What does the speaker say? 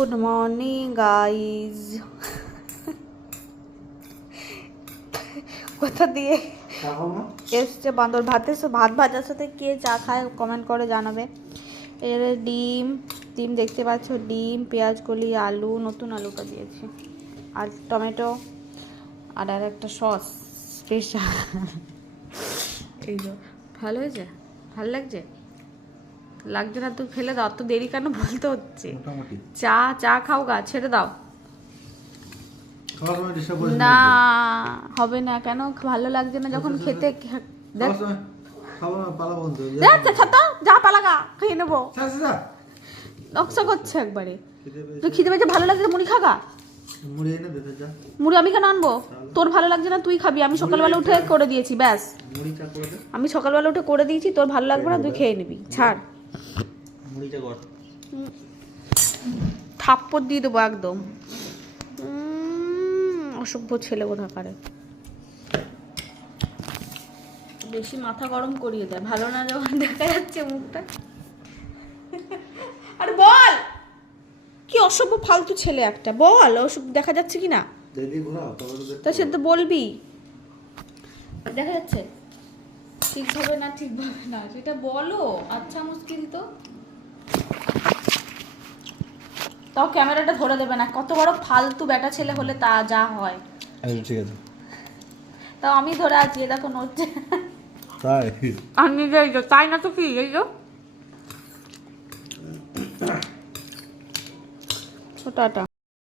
Good morning guys. কোথা দিয়ে এসছে বান্দর? ভাত ভাজার সাথে কে চা খায় কমেন্ট করে জানাবে। এর ডিম দেখতে পাচ্ছ, ডিম, পেঁয়াজ কলি, আলু, নতুন আলুটা দিয়েছি, আর টমেটো, আর একটা সস স্পেশাল। এই যে ভালো হয়েছে, ভালো লাগছে? লাগছে না তুই ফেলে দাও, তো দেরি কেন বলতে হচ্ছে? চা খাও গা, ছেড়ে দাও না। হবে না কেন? ভালো লাগছে না যখন খেতে। যা পালাগা, খেয়ে নেবো। নকশা করছে একবারে। তুই খিদে পেয়েছে, ভালো লাগছে, মুড়ি খাগা। মুড়ি আমি কেন আনবো? তোর ভালো লাগছে না তুই খাবি, আমি সকালবেলা উঠে করে দিয়েছি, ব্যাস। আমি সকালবেলা উঠে করে দিয়েছি, তোর ভালো লাগবে না, তুই খেয়ে নিবি, ছাড়। থাপ্পড় দিয়ে দেবো একদম। অসভ্য ছেলে কোথাকারে, বেশি মাথা গরম করিয়ে দেয়, ভালো না যখন দেখা যাচ্ছে মুখটা। আরে বল, কি অসভ্য ফালতু ছেলে একটা, বল ওসব দেখা যাচ্ছে কি না? তা সে তো বলবি, দেখা যাচ্ছে ঠিকভাবে না ঠিকভাবে না সেটা বলো। আচ্ছা মুশকিল তো, তাও ক্যামেরাটা ধরে দেবে না। কত বড় ফালতু বেটা ছেলে হলে তা যা হয়। ঠিক আছে, তাও আমি ধরে আছি, দেখো নড়ছে। তাই আমি যাই তো, তাই না তো কি, এই তো টাটা।